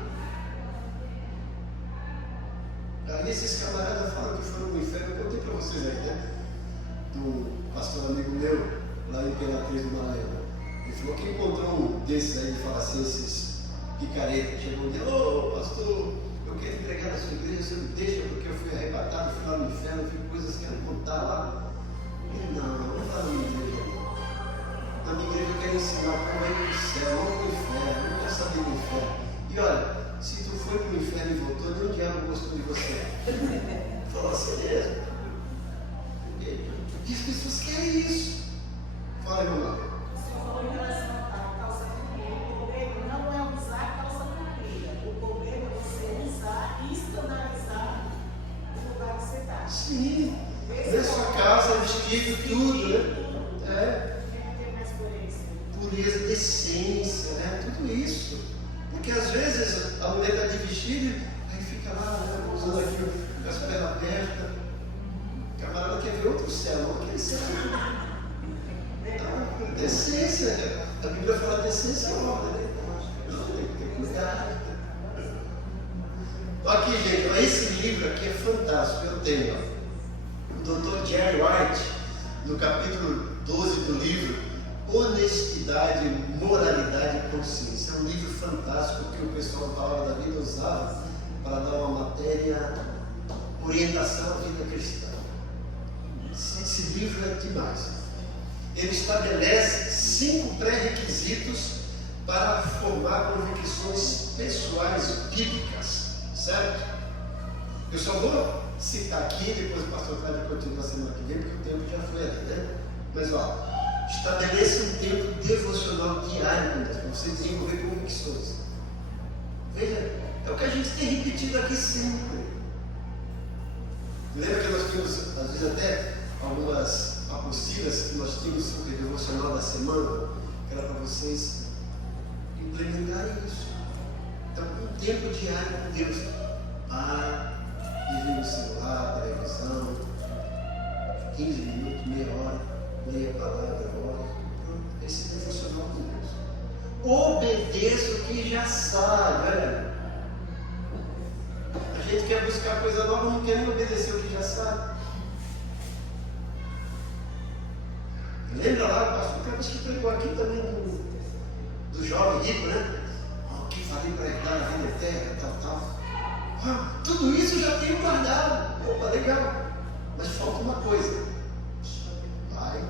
Aí esses camaradas falam que foram no inferno. Eu contei para vocês aí, né? Do pastor amigo meu, lá em Imperatriz do Maranhão. Ele falou que encontrou um desses aí, de falar assim, esses picaretas. Chegou e disse: ô pastor, eu quero entregar na sua igreja, você me deixa porque eu fui arrebatado, fui lá no inferno, vi coisas que quero contar lá. Ele: não fala na minha igreja. Na minha igreja eu quero ensinar como é ir para o céu, não para o inferno, não quero saber do inferno. E olha, se tu foi para o inferno e voltou, nem o diabo gostou de você. Falou assim mesmo. E as pessoas querem isso. Fala, irmão. Você falou em relação Sim. Na sua casa, vestido, tudo, né? Pureza, decência, né? Tudo isso. Porque às vezes a mulher está de vestido, aí fica lá, né? Usando aqui com as pernas abertas. O camarada quer ver outro céu, não aquele céu. Então, decência. A Bíblia fala decência e ordem, né? Não, tem que ter cuidado. Aqui, gente, esse livro aqui é fantástico. Eu tenho, ó, o Dr. Jerry White, no capítulo 12 do livro, Honestidade, Moralidade e Consciência. É um livro fantástico que o pessoal da Palavra da Vida usava para dar uma matéria, orientação à vida cristã. Esse livro é demais. Ele estabelece 5 pré-requisitos para formar convicções pessoais bíblicas. Certo? Eu só vou citar aqui, depois o pastor Cláudio continua na semana que vem, porque o tempo já foi ali, né? Mas ó, estabeleça um tempo devocional diário com Deus, para você desenvolver convicções. Veja, é o que a gente tem repetido aqui sempre. Lembra que nós tínhamos, às vezes até, algumas apostilas que nós tínhamos sobre o devocional da semana, que era para vocês implementarem isso. Então, um tempo diário com Deus. Desliga o celular, televisão, 15 minutos, meia hora, leia a palavra, ora. Esse é devocional com Deus. Obedeça o que já sabe, olha. A gente quer buscar coisa nova, não quer nem obedecer o que já sabe. Lembra lá, o pastor Carlos que pregou aqui também do jovem rico, né? Que falei para herdar a vida eterna, tal. Tudo isso já tenho guardado. Opa, legal. Mas falta uma coisa. Vai.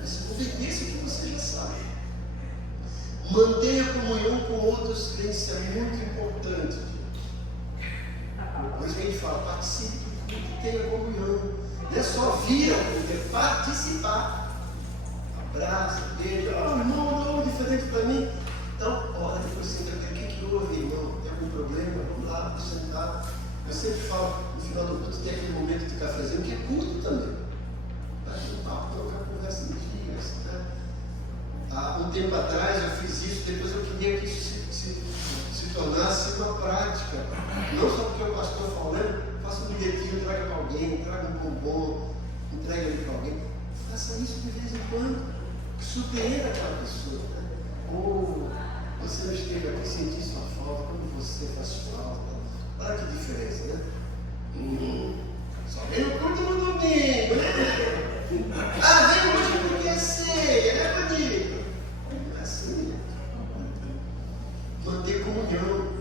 Mas obedeça o que você já sabe. Mantenha a comunhão com outros crentes, é muito importante. Depois que a gente fala, participe do culto, tenha comunhão. Não é só vir ao culto, é participar. Abraça, beijo. Irmão, não, diferente para mim. Então, olha, depois você entende o que houve, irmão? Tem algum problema? Vamos lá, vamos sentar. Eu sempre falo, no final do culto tem aquele momento de cafezinho que é culto também. Vai um papo, trocar conversa em dias, né? Há um tempo atrás eu fiz isso, depois eu queria que isso se tornasse uma prática. Não só porque o pastor falando, faça um bilhetinho, traga para alguém, traga um bombom, entregue ele para alguém. Faça isso de vez em quando. Surpreenda aquela pessoa, né? Ou você não esteve aqui, sentir sua falta, como você faz falta. Olha que diferença, né? Só vem no culto no domingo, né? Vem hoje porque é ceia, né, bonito? Não é assim. Manter comunhão.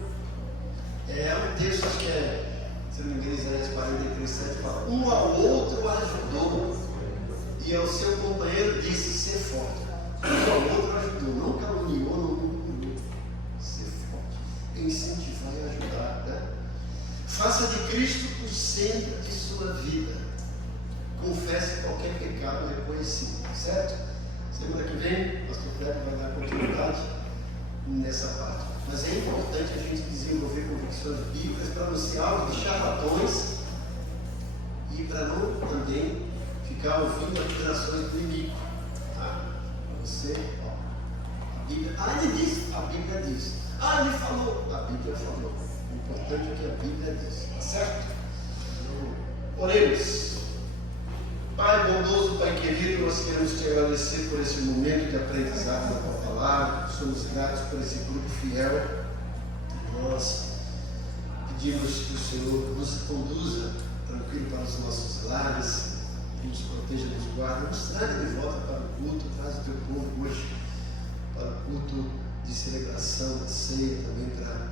É um texto que é, se não me engano, Isaías 43:7 fala: um ao outro ajudou, e ao seu companheiro disse: ser forte. Um ao outro ajudou, não caluniou, não murmurou. Ser forte, incentivar e ajudar, né? Faça de Cristo o centro de sua vida. Confesse qualquer pecado reconhecido, certo? Semana que vem, o pastor Cleber vai dar continuidade nessa parte. Mas é importante a gente desenvolver convicções bíblicas para não ser alvo de charlatões e para não também ficar ouvindo acusações do inimigo. Tá? Você, a Bíblia, ele disse, a Bíblia diz. Ele falou, a Bíblia falou. O importante é que a Bíblia diz, tá certo? Oremos. Pai bondoso, Pai querido, nós queremos te agradecer por esse momento de aprendizado da tua palavra. Somos gratos por esse grupo fiel. Nós pedimos que o Senhor nos conduza tranquilo para os nossos lares, nos proteja, nos guarde, nos traga de volta para o culto, traz o teu povo hoje para o culto de celebração, de ceia, também para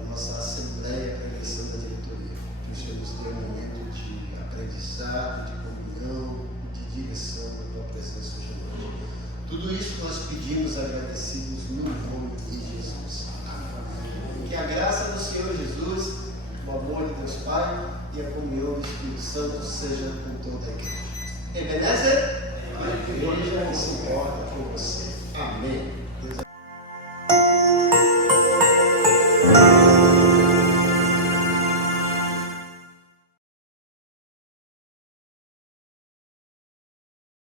a nossa assembleia, para a eleição da diretoria. Que o Senhor nos dê um momento de aprendizado, de comunhão, de direção da tua presença hoje à noite. Tudo isso nós pedimos agradecidos no nome de Jesus. Amém. Que a graça do Senhor Jesus, o amor de Deus Pai e a comunhão do Espírito Santo seja com toda a igreja. Ebenezer, a igreja se importa com você. Amém.